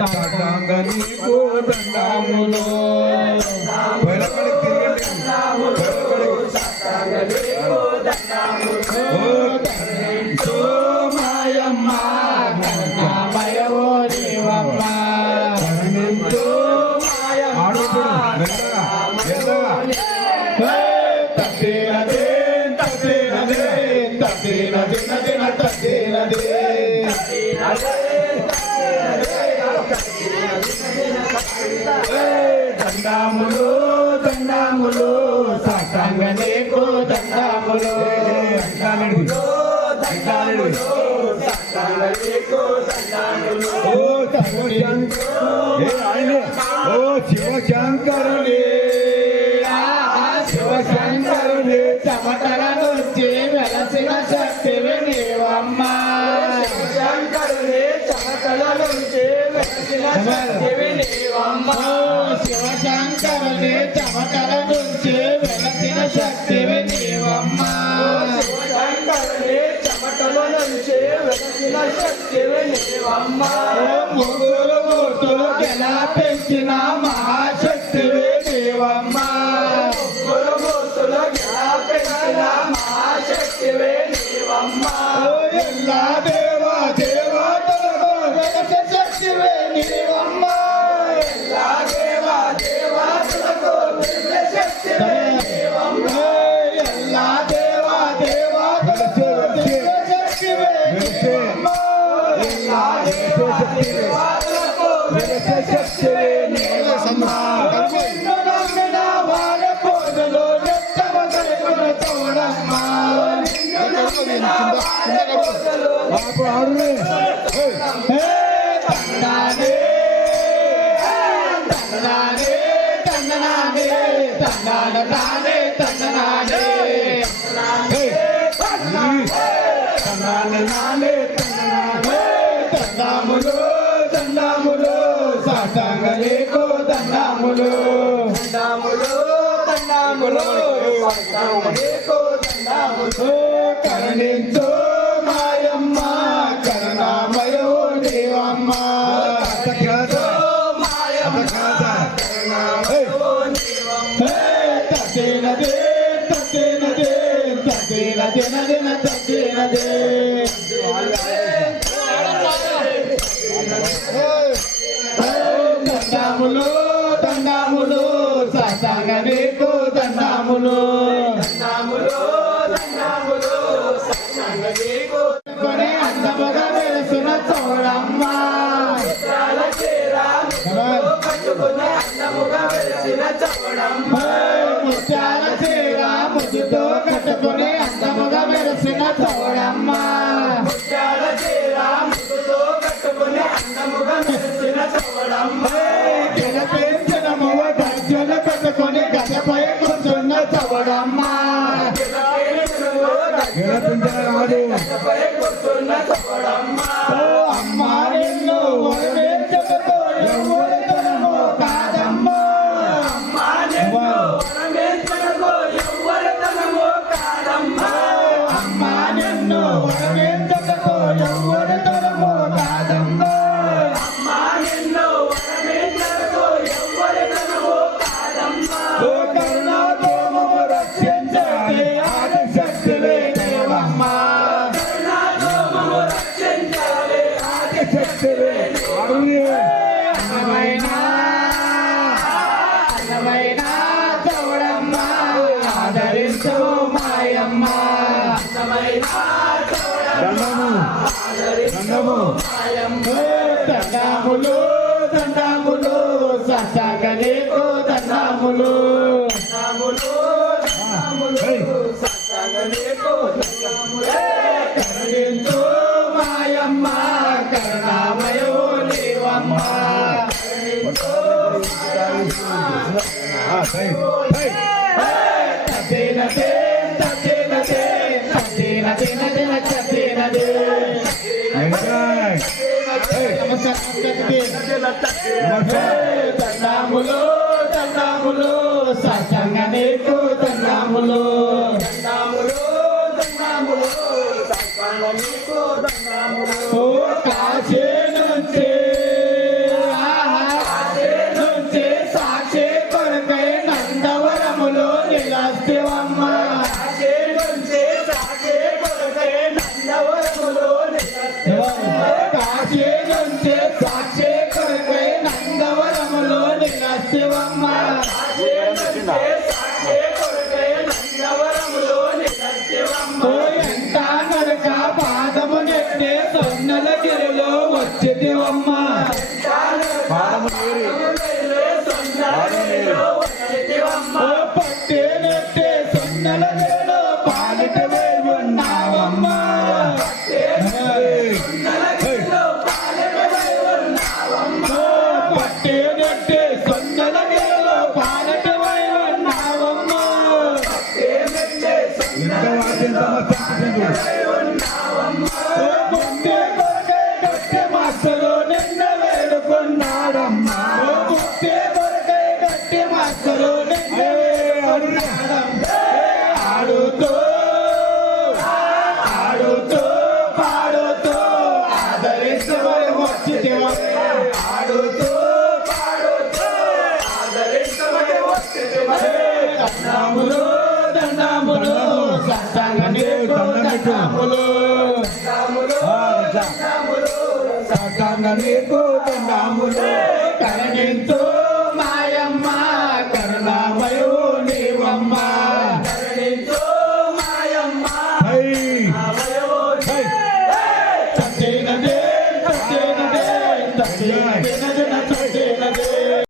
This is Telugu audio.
సాష్టాంగ నీకు దండాములు వెనకడికి తిరగండి మాయమ్మ దండాములు దండాములు సాష్టాంగ నీకు దండాములు ఓ శివశంకరుని శివశంకరుని చెమటల నుంచి వెలసిన శక్తివి నీవమ్మ శివశంకరుని చెమటల నుంచి వెలసిన శక్తివి నీవమ్మ శివశంకరుని చెమటల నుంచి వెలసిన శక్తివి నీవమ్మ శివశంకరుని చెమటల నుంచి వెలసిన శక్తివి నీవమ్మ ముగ్గురు మూర్తులు ఎలా పెంచిన మహాశక్తివి నీవమ్మ ముగ్గురు మూర్తులు ఎలా పెంచిన మహాశక్తివి నీవమ్మ ఎల్లా దేవా దేవతలకు వెలసిన శక్తివి నీవమ్మ ఎల్లా దేవా దేవతలకు వెలసిన శక్తివి నీవమ్మ ఎల్లా దేవా దేవతలకు వెలసిన శక్తివి నీవమ్మ ఎల్లా దేవా దేవతలకు వెలసిన శక్తివి నీవమ్మ నిన్ను వాళ్ళ పోదులు నెత్తవగలుగున తోడమ్మ నిన్ను వాళ్ళ పోదులు తండానే తండానే తండనానే తండాన తానే తండనానే తండానే నానే తండనానే దండాములు దండాములు సాష్టాంగ నీకు దండాములు దండాములు దండాములు సాష్టాంగ నీకు దండాములు కరుణించు మాయమ్మ కరుణామయో దేవమ్మ తద్దినదే తద్దినదే తద్దినదిన తద్దినదే దండాములు దండాములు సాష్టాంగ నీకు దండాములు దండాములు దండాములు సాష్టాంగ నీకు కొని అందముగా వెలసిన తోడమ్మ కట్టుకుని అందముగా వెలసిన తోడమ్మ ముత్యాల చీర ముద్దుతో కట్టుకుని అందముగా వెలసిన తోడమ్మ ముత్యాల చీర ముద్దుతో కట్టుకుని అందముగా వెలసిన తోడమ్మ గెలపించిన మువ గజ్జల కట్టుకుని గదపై కూర్చున్న తోడమ్మ గదపై కూర్చున్న తోడమ్మ అమ్మ నిన్ను వరమించకపో ఎవరితనమో కాదమ్మ అమ్మ నిన్ను వరమించకపో ఎవరితనమో కాదమ్మ అమ్మ నిన్ను వరమించకపో ఎవరితనమో కాదమ్మ అమ్మ నిన్ను వరమించకపో ఎవరితనమో కాదమ్మ ఓ కరుణాతో మమ్ము రక్షించే ఆదిశక్తివే దేవమ్మ కరుణాతో మమ్ము రక్షించే ఆదిశక్తివే అందమైన తోడమ్మ ఆదరించు మాయమ్మ అందమైన తోడమ్మ ఆదరించు మాయమ్మ దండాములు దండాములు సాష్టాంగ నీకు దండాములు దండాములు దండాములు సాష్టాంగ నీకు దండాములు కరుణించు మాయమ్మ కరుణామయో నీవమ్మ తద్దినదే తద్దినదే తద్దినదిన తద్దినదే దండాములు దండాములు సాష్టాంగ నీకు దండాములు దండాములు దండాములు సాష్టాంగ నీకు దండాములు కాశీ నుంచి కాశీనుంచి సాక్షి కొరకై నందవరములో నిలసివమ్మ ఓ ఎంత నడక పాదము నెట్టే సొన్నల గిరిలో వచ్చితివమ్మ ఓ పట్టే నెట్టే సొన్నల గిరిలో పాలిట ఉన్నావమ్మ పట్టే నెట్టే సొన్నల గిరిలో పాలిట ఉన్నావమ్మ ఓ ముట్టే కొరకై గట్టి మాస్టరు నిన్న వేడుకున్నాడమ్మా ఓ ముట్టే కొరకై గట్టి మాస్టరు నిన్న వేడుకున్నాడమ్మా ఆడుతూ ఆడుతూ పాడుతూ ఆదరిస్తమై వచ్చితివమ్మ ఆడుతూ పాడుతూ ఆదరిస్తమై వచ్చితివమ్మ దండములు దండములు సాష్టాంగ నీకు దండములు సాష్టాంగ నీకు దండములు కరణించు